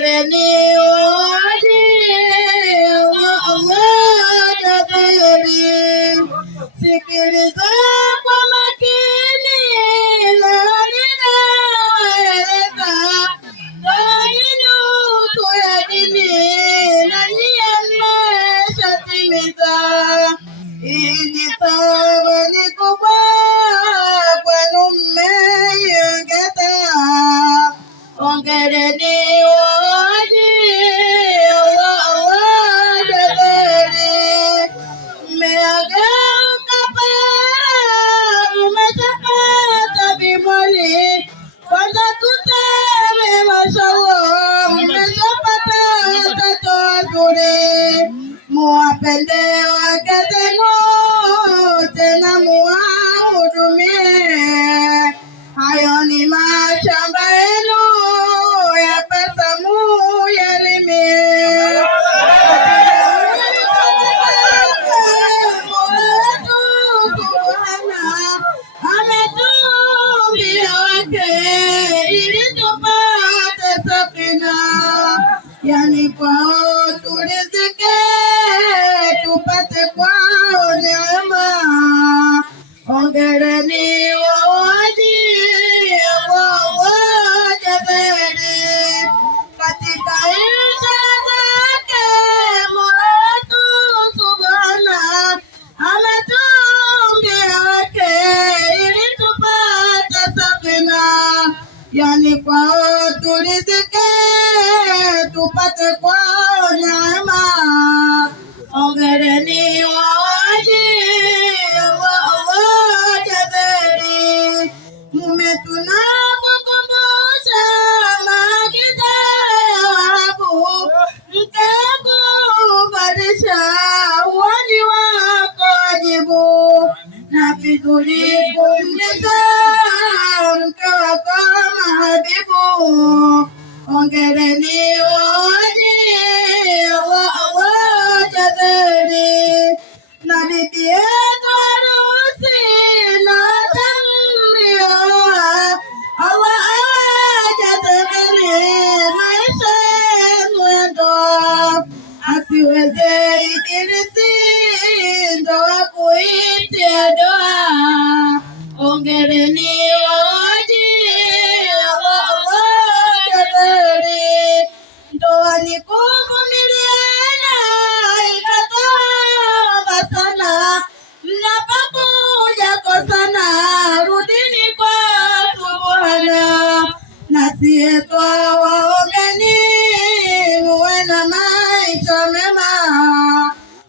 Hongereni wote Allah takbiri. Sikiliza kwa makini na ninaeleza ndani nusu ya dini na nia mmeshatimiza. Hili thamani kubwa kwenu mmeiongeza. Hongereni wote Allah takbiri. Mmeageuka para, mmeshapata vimwali. Kwanza tuseme mashallah, mmeshapata watoto wazuri. Muwapende wake zenu, tena muwahudumie. Hayo ni mashamba yenu, yapasa muyalimie. Ametumbia wake ili tupate sakina, yani kwao turizike, tupate kwao neema. Hongereni wote Allah takbiri. Katika insha zake Mola wetu subhana ametumbia wake ili tupate sakina, yani kwao turizike, tupate kwao neema. Hongereni wote Allah takbiri. Mume tunakukumbusha maagizo ya Wahabu, mke kubadilisha uwani wako wajibu, na vizuri kumlisha mke wako mahabibu. Hongereni wote Allah takbiri. Na bibi yetu harusi na tamlioa, Allah awajaze maisha yenu ya ndoa. Asiweze ibilisi ndoa kuitia doa. Hongereni wote Allah takbiri. Ndoa ni kuvumiliana, ikataba sana. Mnapokuja kosana, rudini kwa subhana. Nasiye twawaombeni muwe na maisha mema.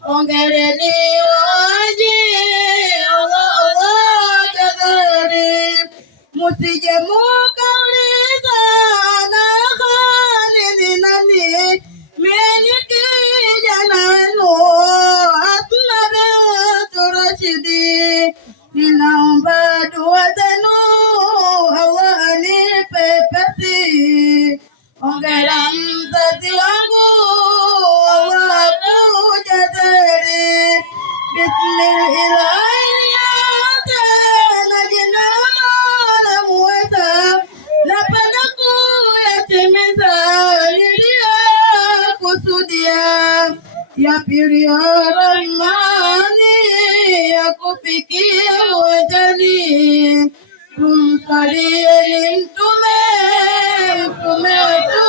Hongereni wote Allah takbiri. Musije mukauliza na hali ni nani, mimi kijana wenu Asma bintu Rashidi. Ninaomba dua zenu Allah anipe pesi. Hongera mzazi wangu Allah akujaze. Bismillahirrahmanirrahim. Na jina la muweza, napenda kuyatimiza niliyokusudia. Ya pili ya Rahmani, ya kufikia uwajani. Tumsalieni mtume wetu